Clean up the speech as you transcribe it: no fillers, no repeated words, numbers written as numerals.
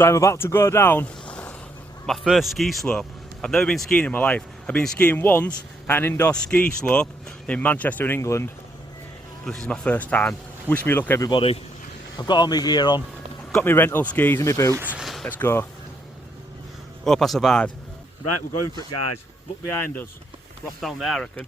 So I'm about to go down my first ski slope. I've never been skiing in my life. I've been skiing once at an indoor ski slope in Manchester in England. This is my first time. Wish me luck, everybody. I've got all my gear on, got my rental skis and my boots. Let's go. Hope I survive. Right, we're going for it, guys. Look behind us. We're off down there, I reckon.